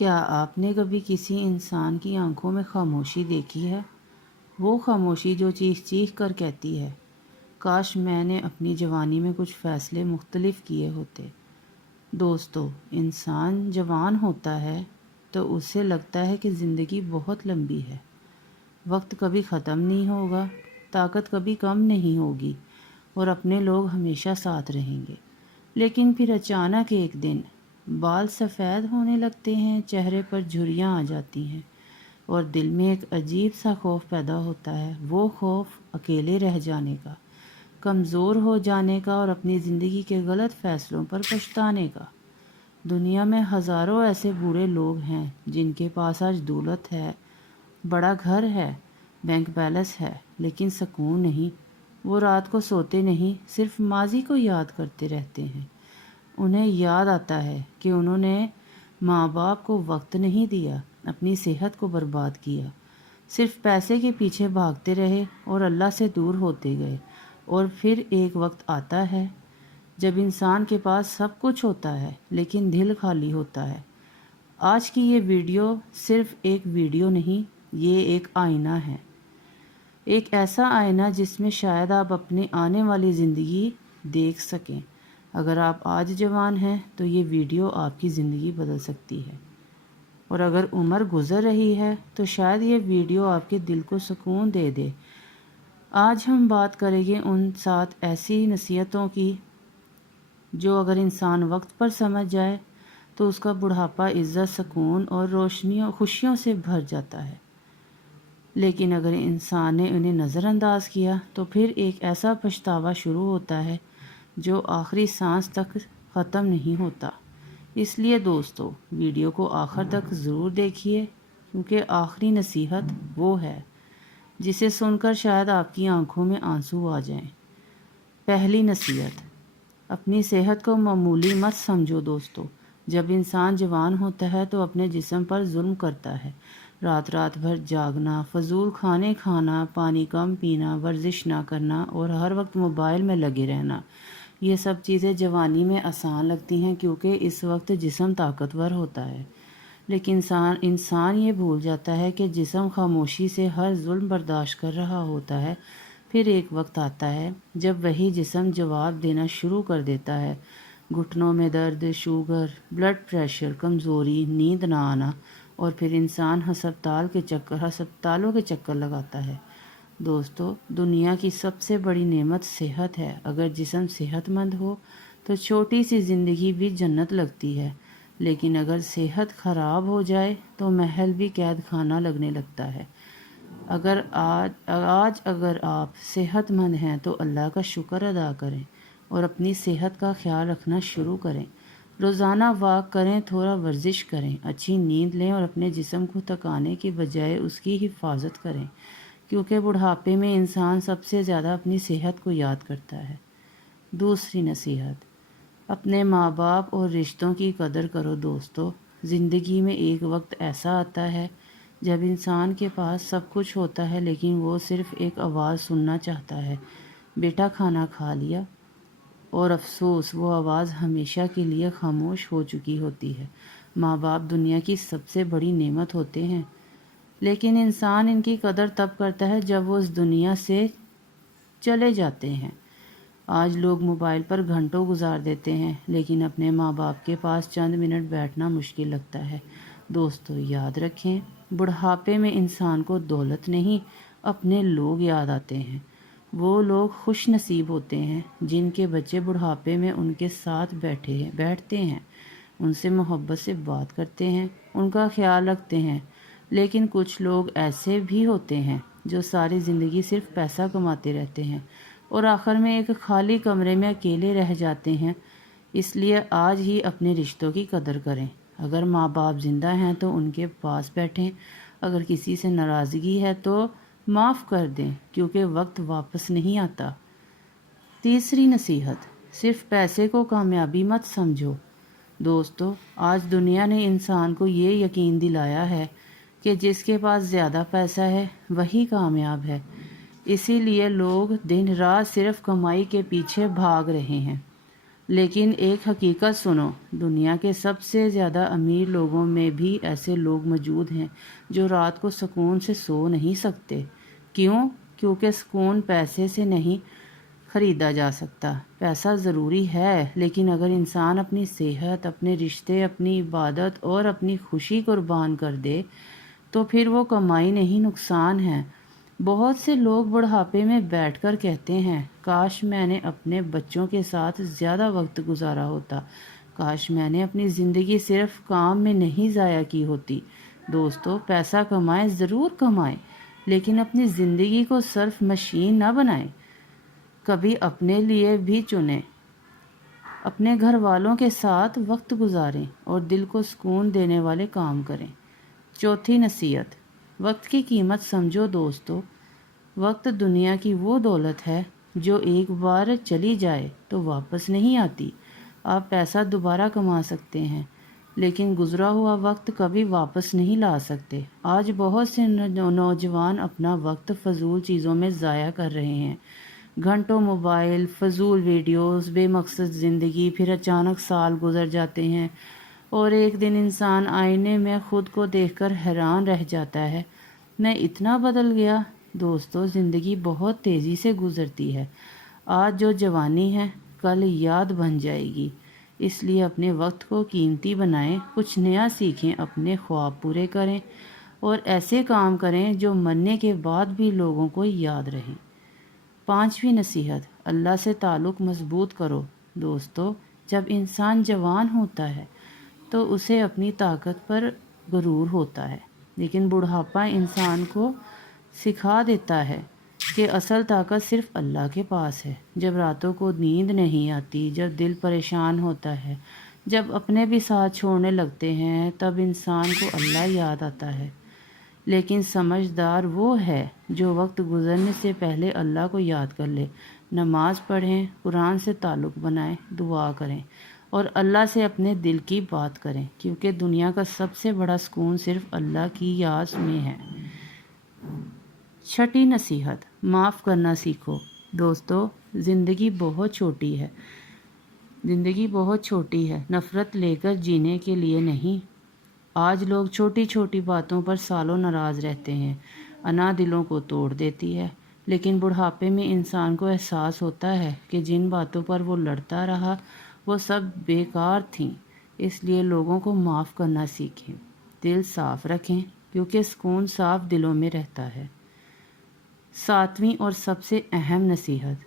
کیا آپ نے کبھی کسی انسان کی آنکھوں میں خاموشی دیکھی ہے؟ وہ خاموشی جو چیخ چیخ کر کہتی ہے، کاش میں نے اپنی جوانی میں کچھ فیصلے مختلف کیے ہوتے۔ دوستو، انسان جوان ہوتا ہے تو اسے لگتا ہے کہ زندگی بہت لمبی ہے، وقت کبھی ختم نہیں ہوگا، طاقت کبھی کم نہیں ہوگی اور اپنے لوگ ہمیشہ ساتھ رہیں گے۔ لیکن پھر اچانک ایک دن بال سفید ہونے لگتے ہیں، چہرے پر جھریاں آ جاتی ہیں اور دل میں ایک عجیب سا خوف پیدا ہوتا ہے۔ وہ خوف اکیلے رہ جانے کا، کمزور ہو جانے کا اور اپنی زندگی کے غلط فیصلوں پر پچھتانے کا۔ دنیا میں ہزاروں ایسے بوڑھے لوگ ہیں جن کے پاس آج دولت ہے، بڑا گھر ہے، بینک بیلنس ہے، لیکن سکون نہیں۔ وہ رات کو سوتے نہیں، صرف ماضی کو یاد کرتے رہتے ہیں۔ انہیں یاد آتا ہے کہ انہوں نے ماں باپ کو وقت نہیں دیا، اپنی صحت کو برباد کیا، صرف پیسے کے پیچھے بھاگتے رہے اور اللہ سے دور ہوتے گئے۔ اور پھر ایک وقت آتا ہے جب انسان کے پاس سب کچھ ہوتا ہے لیکن دل خالی ہوتا ہے۔ آج کی یہ ویڈیو صرف ایک ویڈیو نہیں، یہ ایک آئینہ ہے، ایک ایسا آئینہ جس میں شاید آپ اپنی آنے والی زندگی دیکھ سکیں۔ اگر آپ آج جوان ہیں تو یہ ویڈیو آپ کی زندگی بدل سکتی ہے، اور اگر عمر گزر رہی ہے تو شاید یہ ویڈیو آپ کے دل کو سکون دے دے۔ آج ہم بات کریں گے ان 7 ایسی نصیحتوں کی جو اگر انسان وقت پر سمجھ جائے تو اس کا بڑھاپا عزت، سکون اور روشنیوں خوشیوں سے بھر جاتا ہے، لیکن اگر انسان نے انہیں نظر انداز کیا تو پھر ایک ایسا پچھتاوا شروع ہوتا ہے جو آخری سانس تک ختم نہیں ہوتا۔ اس لیے دوستو، ویڈیو کو آخر تک ضرور دیکھیے، کیونکہ آخری نصیحت وہ ہے جسے سن کر شاید آپ کی آنکھوں میں آنسو آ جائیں۔ پہلی نصیحت، اپنی صحت کو معمولی مت سمجھو دوستو۔ جب انسان جوان ہوتا ہے تو اپنے جسم پر ظلم کرتا ہے، رات رات بھر جاگنا، فضول کھانے کھانا، پانی کم پینا، ورزش نہ کرنا اور ہر وقت موبائل میں لگے رہنا۔ یہ سب چیزیں جوانی میں آسان لگتی ہیں کیونکہ اس وقت جسم طاقتور ہوتا ہے، لیکن انسان یہ بھول جاتا ہے کہ جسم خاموشی سے ہر ظلم برداشت کر رہا ہوتا ہے۔ پھر ایک وقت آتا ہے جب وہی جسم جواب دینا شروع کر دیتا ہے، گھٹنوں میں درد، شوگر، بلڈ پریشر، کمزوری، نیند نہ آنا، اور پھر انسان ہسپتالوں کے چکر لگاتا ہے۔ دوستو، دنیا کی سب سے بڑی نعمت صحت ہے۔ اگر جسم صحت مند ہو تو چھوٹی سی زندگی بھی جنت لگتی ہے، لیکن اگر صحت خراب ہو جائے تو محل بھی قید خانہ لگنے لگتا ہے۔ اگر آپ صحت مند ہیں تو اللہ کا شکر ادا کریں اور اپنی صحت کا خیال رکھنا شروع کریں۔ روزانہ واک کریں، تھوڑا ورزش کریں، اچھی نیند لیں اور اپنے جسم کو تھکانے کی بجائے اس کی حفاظت کریں، کیونکہ بڑھاپے میں انسان سب سے زیادہ اپنی صحت کو یاد کرتا ہے۔ دوسری نصیحت، اپنے ماں باپ اور رشتوں کی قدر کرو دوستو۔ زندگی میں ایک وقت ایسا آتا ہے جب انسان کے پاس سب کچھ ہوتا ہے لیکن وہ صرف ایک آواز سننا چاہتا ہے، بیٹا کھانا کھا لیا؟ اور افسوس، وہ آواز ہمیشہ کے لیے خاموش ہو چکی ہوتی ہے۔ ماں باپ دنیا کی سب سے بڑی نعمت ہوتے ہیں، لیکن انسان ان کی قدر تب کرتا ہے جب وہ اس دنیا سے چلے جاتے ہیں۔ آج لوگ موبائل پر گھنٹوں گزار دیتے ہیں، لیکن اپنے ماں باپ کے پاس چند منٹ بیٹھنا مشکل لگتا ہے۔ دوستو، یاد رکھیں، بڑھاپے میں انسان کو دولت نہیں، اپنے لوگ یاد آتے ہیں۔ وہ لوگ خوش نصیب ہوتے ہیں جن کے بچے بڑھاپے میں ان کے ساتھ بیٹھتے ہیں، ان سے محبت سے بات کرتے ہیں، ان کا خیال رکھتے ہیں۔ لیکن کچھ لوگ ایسے بھی ہوتے ہیں جو ساری زندگی صرف پیسہ کماتے رہتے ہیں اور آخر میں ایک خالی کمرے میں اکیلے رہ جاتے ہیں۔ اس لیے آج ہی اپنے رشتوں کی قدر کریں۔ اگر ماں باپ زندہ ہیں تو ان کے پاس بیٹھیں، اگر کسی سے ناراضگی ہے تو معاف کر دیں، کیونکہ وقت واپس نہیں آتا۔ تیسری نصیحت، صرف پیسے کو کامیابی مت سمجھو۔ دوستو، آج دنیا نے انسان کو یہ یقین دلایا ہے کہ جس کے پاس زیادہ پیسہ ہے وہی کامیاب ہے۔ اسی لیے لوگ دن رات صرف کمائی کے پیچھے بھاگ رہے ہیں۔ لیکن ایک حقیقت سنو، دنیا کے سب سے زیادہ امیر لوگوں میں بھی ایسے لوگ موجود ہیں جو رات کو سکون سے سو نہیں سکتے۔ کیوں؟ کیونکہ سکون پیسے سے نہیں خریدا جا سکتا۔ پیسہ ضروری ہے، لیکن اگر انسان اپنی صحت، اپنے رشتے، اپنی عبادت اور اپنی خوشی قربان کر دے تو پھر وہ کمائی نہیں، نقصان ہے۔ بہت سے لوگ بڑھاپے میں بیٹھ کر کہتے ہیں، کاش میں نے اپنے بچوں کے ساتھ زیادہ وقت گزارا ہوتا، کاش میں نے اپنی زندگی صرف کام میں نہیں ضائع کی ہوتی۔ دوستو، پیسہ کمائیں، ضرور کمائیں، لیکن اپنی زندگی کو صرف مشین نہ بنائیں۔ کبھی اپنے لیے بھی چنیں، اپنے گھر والوں کے ساتھ وقت گزاریں اور دل کو سکون دینے والے کام کریں۔ چوتھی نصیحت، وقت کی قیمت سمجھو دوستو۔ وقت دنیا کی وہ دولت ہے جو ایک بار چلی جائے تو واپس نہیں آتی۔ آپ پیسہ دوبارہ کما سکتے ہیں، لیکن گزرا ہوا وقت کبھی واپس نہیں لا سکتے۔ آج بہت سے نوجوان اپنا وقت فضول چیزوں میں ضائع کر رہے ہیں، گھنٹوں موبائل، فضول ویڈیوز، بے مقصد زندگی، پھر اچانک سال گزر جاتے ہیں اور ایک دن انسان آئینے میں خود کو دیکھ کر حیران رہ جاتا ہے، میں اتنا بدل گیا۔ دوستو، زندگی بہت تیزی سے گزرتی ہے۔ آج جو جوانی ہے کل یاد بن جائے گی، اس لیے اپنے وقت کو قیمتی بنائیں، کچھ نیا سیکھیں، اپنے خواب پورے کریں اور ایسے کام کریں جو مرنے کے بعد بھی لوگوں کو یاد رہیں۔ پانچویں نصیحت، اللہ سے تعلق مضبوط کرو۔ دوستو، جب انسان جوان ہوتا ہے تو اسے اپنی طاقت پر غرور ہوتا ہے، لیکن بڑھاپا انسان کو سکھا دیتا ہے کہ اصل طاقت صرف اللہ کے پاس ہے۔ جب راتوں کو نیند نہیں آتی، جب دل پریشان ہوتا ہے، جب اپنے بھی ساتھ چھوڑنے لگتے ہیں، تب انسان کو اللہ یاد آتا ہے۔ لیکن سمجھدار وہ ہے جو وقت گزرنے سے پہلے اللہ کو یاد کر لے۔ نماز پڑھیں، قرآن سے تعلق بنائیں، دعا کریں اور اللہ سے اپنے دل کی بات کریں، کیونکہ دنیا کا سب سے بڑا سکون صرف اللہ کی یاد میں ہے۔ چھٹی نصیحت، معاف کرنا سیکھو۔ دوستو، زندگی بہت چھوٹی ہے، نفرت لے کر جینے کے لیے نہیں۔ آج لوگ چھوٹی چھوٹی باتوں پر سالوں ناراض رہتے ہیں، انا دلوں کو توڑ دیتی ہے۔ لیکن بڑھاپے میں انسان کو احساس ہوتا ہے کہ جن باتوں پر وہ لڑتا رہا وہ سب بیکار تھیں۔ اس لیے لوگوں کو معاف کرنا سیکھیں، دل صاف رکھیں، کیونکہ سکون صاف دلوں میں رہتا ہے۔ ساتویں اور سب سے اہم نصیحت،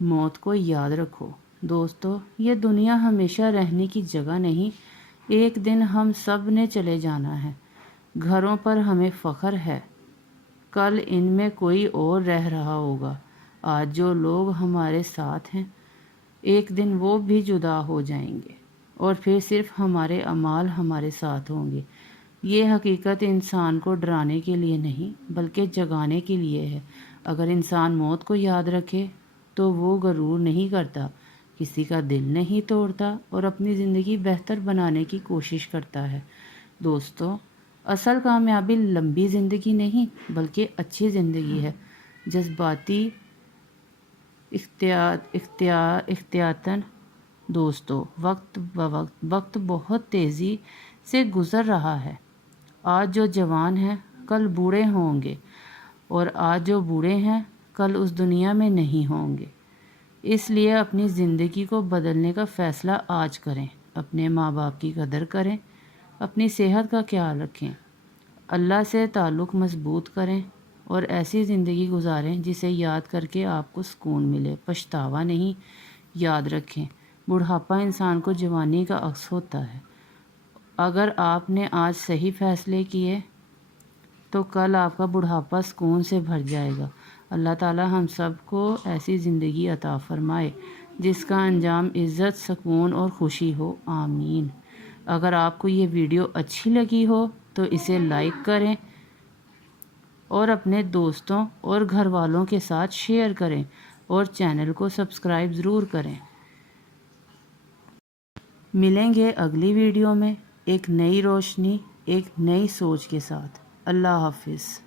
موت کو یاد رکھو۔ دوستو، یہ دنیا ہمیشہ رہنے کی جگہ نہیں، ایک دن ہم سب نے چلے جانا ہے۔ گھروں پر ہمیں فخر ہے، کل ان میں کوئی اور رہ رہا ہوگا۔ آج جو لوگ ہمارے ساتھ ہیں، ایک دن وہ بھی جدا ہو جائیں گے اور پھر صرف ہمارے اعمال ہمارے ساتھ ہوں گے۔ یہ حقیقت انسان کو ڈرانے کے لیے نہیں بلکہ جگانے کے لیے ہے۔ اگر انسان موت کو یاد رکھے تو وہ غرور نہیں کرتا، کسی کا دل نہیں توڑتا اور اپنی زندگی بہتر بنانے کی کوشش کرتا ہے۔ دوستو، اصل کامیابی لمبی زندگی نہیں بلکہ اچھی زندگی ہے، جذباتی احتیاطاً۔ دوستو، وقت بہت تیزی سے گزر رہا ہے۔ آج جو جوان ہیں کل بوڑھے ہوں گے اور آج جو بوڑھے ہیں کل اس دنیا میں نہیں ہوں گے۔ اس لیے اپنی زندگی کو بدلنے کا فیصلہ آج کریں، اپنے ماں باپ کی قدر کریں، اپنی صحت کا خیال رکھیں، اللہ سے تعلق مضبوط کریں اور ایسی زندگی گزاریں جسے یاد کر کے آپ کو سکون ملے، پچھتاوا نہیں۔ یاد رکھیں، بڑھاپا انسان کو جوانی کا عکس ہوتا ہے۔ اگر آپ نے آج صحیح فیصلے کیے تو کل آپ کا بڑھاپا سکون سے بھر جائے گا۔ اللہ تعالی ہم سب کو ایسی زندگی عطا فرمائے جس کا انجام عزت، سکون اور خوشی ہو، آمین۔ اگر آپ کو یہ ویڈیو اچھی لگی ہو تو اسے لائک کریں اور اپنے دوستوں اور گھر والوں کے ساتھ شیئر کریں اور چینل کو سبسکرائب ضرور کریں۔ ملیں گے اگلی ویڈیو میں ایک نئی روشنی، ایک نئی سوچ کے ساتھ۔ اللہ حافظ۔